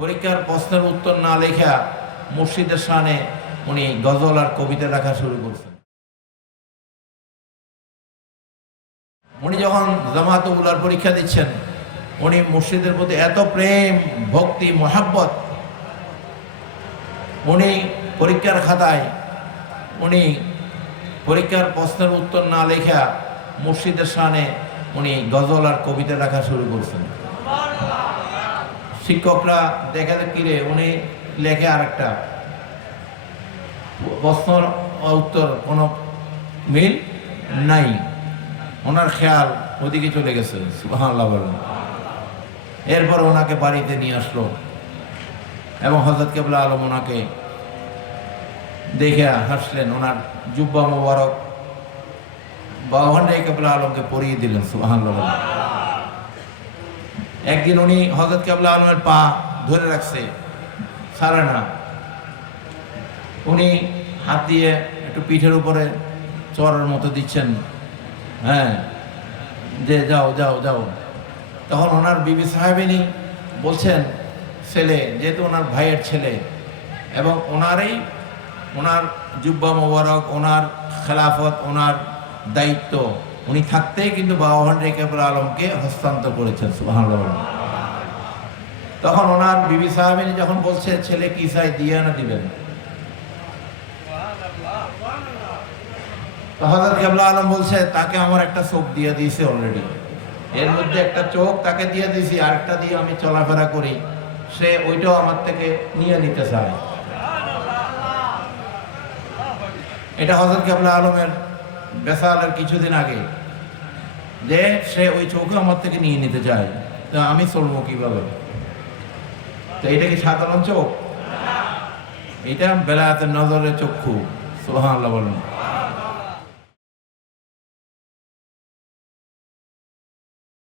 পরীক্ষার প্রশ্নের উত্তর না লেখা মুর্শিদের শানে উনি গজল আর কবিতা লেখা শুরু করছেন। উনি যখন জামাতে উলার পরীক্ষা দিচ্ছেন, উনি মুর্শিদের প্রতি এত প্রেম, ভক্তি, মহাব্বত, উনি পরীক্ষার খাতায় উনি পরীক্ষার প্রশ্নের উত্তর না লেখা মুর্শিদের শানে উনি গজল আর কবিতা লেখা শুরু করছেন। শিক্ষকরা দেখা কিরে উনি লেখে আরেকটা, প্রশ্ন উত্তর কোনো মিল নাই, ওনার খেয়াল ওদিকে চলে গেছে। সুবহানাল্লাহ বলেন। এরপর ওনাকে বাড়িতে নিয়ে আসলো এবং হযরত কেবলা আলম ওনাকে দেখে হাসলেন। ওনার জুব্বা মোবারক বাহনে কেবলা আলমকে পরিয়ে দিলেন। সুবহানাল্লাহ বলেন। একদিন উনি হযরত কেবলা আলমের পা ধরে রাখছে, ছাড়ে না। উনি হাত দিয়ে একটু পিঠের উপরে চড়ার মতো দিচ্ছেন, হ্যাঁ, যে যাও যাও যাও। তখন ওনার বিবি সাহেবিনী বলছেন, ছেলে যেহেতু ওনার ভাইয়ের ছেলে এবং ওনার জুব্বা মোবারক, ওনার খেলাফত, ওনার দায়িত্ব উনি থাকতেই কিন্তু বাবাহান কেবলা আলমকে হস্তান্তর করেছেন। সুবহানাল্লাহ। তখন ওনার বিবি সাহেবিনী যখন বলছে ছেলে কি চাই দিয়ে না দিবেন, হযরত কেবলা আলম বলছে তাকে আমার একটা চোখ দিয়ে দিয়েছে অলরেডি, এর মধ্যে একটা চোখ তাকে দিয়ে দিয়েছি, আরেকটা দিয়ে আমি চলাফেরা করি, সে ওইটাও আমার থেকে নিয়ে নিতে চায়। এটা হযরত কেবলা আলমের বেসালের কিছুদিন আগে, যে সে ওই চোখে আমার থেকে নিয়ে নিতে চায়, তো আমি চলবো কিভাবে? তো এটা কি সাধারণ চোখ? এটা বেলায়েতের নজরের চক্ষু। সুবহানাল্লাহ বলেন।